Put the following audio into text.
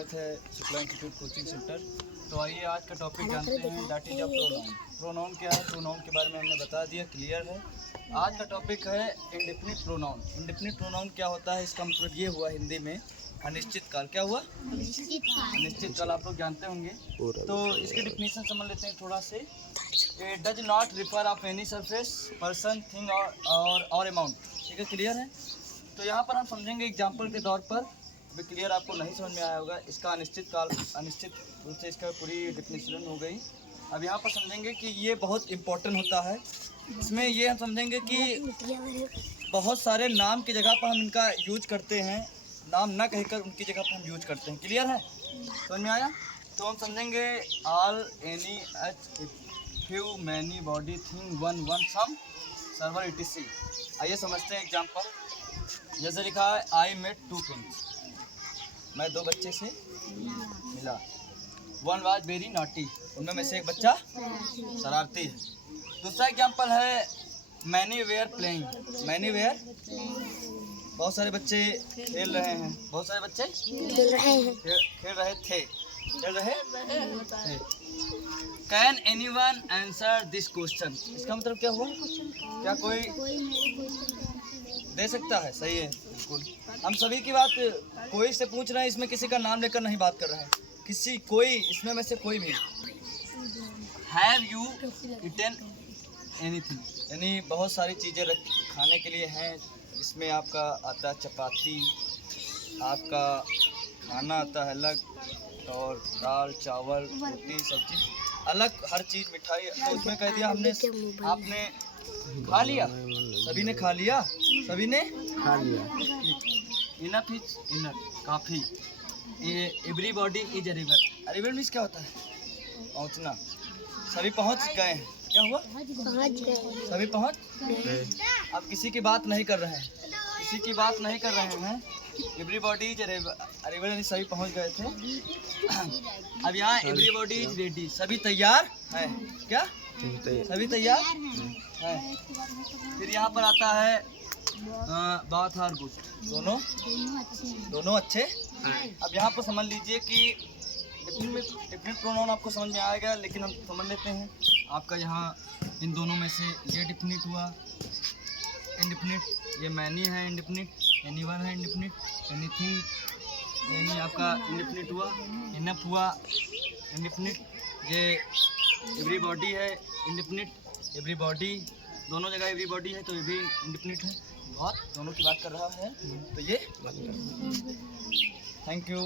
स्वागत है Shukla institute coaching centre. तो आइए आज का टॉपिक जानते हैं, that is a pronoun. Pronoun क्या है, प्रोनाउन के बारे में हमने बता दिया, क्लियर है। आज का टॉपिक है इंडेफिनिट प्रोनाउन। इंडेफिनिट प्रोनाउन क्या होता है, इसका मतलब ये हुआ हिंदी में अनिश्चित काल। क्या हुआ? अनिश्चित काल आप लोग जानते होंगे। तो इसकी डिफिनेशन समझ लेते हैं थोड़ा से। It does not refer of any surface, person, thing और अमाउंट। ठीक है, क्लियर है। तो यहाँ पर हम समझेंगे एग्जाम्पल के तौर पर। अभी क्लियर आपको नहीं समझ में आया होगा, इसका अनिश्चित काल, अनिश्चित रूप से इसका पूरी डिफिनेशन हो गई। अब यहाँ पर समझेंगे कि ये बहुत इम्पोर्टेंट होता है। इसमें ये हम समझेंगे कि बहुत सारे नाम की जगह पर हम इनका यूज करते हैं, नाम ना कहकर उनकी जगह पर हम यूज करते हैं। क्लियर है, समझ में आया? तो हम समझेंगे all, any, each, few, many, body, thing, one, some, several, etc. आइए समझते हैं एग्जाम्पल। जैसे लिखा है आई मेट टू किड्स, मैं दो बच्चे से मिला। वन वाज वेरी नॉटी, उनमें में से एक बच्चा शरारती है। दूसरा एग्जाम्पल है many were playing. Many were, बहुत सारे बच्चे खेल रहे हैं, बहुत सारे बच्चे खेल रहे थे। Can anyone answer this question. इसका मतलब क्या हुआ, क्या कोई दे सकता है? सही है, बिल्कुल। हम सभी की बात कोई से पूछ रहे हैं, इसमें किसी का नाम लेकर नहीं बात कर रहे हैं, किसी कोई, इसमें में से कोई भी। हैव यू ईटन एनीथिंग, यानी बहुत सारी चीज़ें खाने के लिए हैं। इसमें आपका आता है चपाती, आपका खाना आता है अलग, और दाल, चावल, रोटी, सब्जी अलग, हर चीज़, मिठाई। तो उसमें कह दिया हमने, आपने खा लिया, सभी ने खा लिया, सभी ने खा लिया। इनफ इज इनफ, काफ़ी। Everybody is a river. River means क्या होता है? पहुँचना। सभी पहुँच गए हैं। क्या हुआ? सभी पहुँच गए। अब किसी की बात नहीं कर रहे हैं, किसी की बात नहीं कर रहे हैं। एवरीबॉडी इज अ रिवर यानी सभी पहुँच गए थे। अब यहाँ एवरीबॉडी इज रेडी, सभी तैयार है। क्या? सभी तैयार है। फिर यहाँ पर आता है बात आर गुड, दोनों अच्छे। अब यहाँ पर समझ लीजिए कि डिफिनिट प्रोनाउन आपको समझ में आएगा, लेकिन हम समझ लेते हैं। आपका यहाँ इन दोनों में से ये डिफिनिट हुआ इंडिफिनिट, ये मैनी है इंडिफिनिट, एनीवन है इंडिफिनिट, एनीथिंग यानी आपका इंडिफिनिट हुआ, इनफ हुआ इंडिफिनिट, ये एवरीबॉडी है इंडिफिनिट, एवरीबॉडी, दोनों जगह एवरीबॉडी है तो ये भी इंडिफिनिट है। बहुत दोनों की बात कर रहा है, तो ये। Thank you.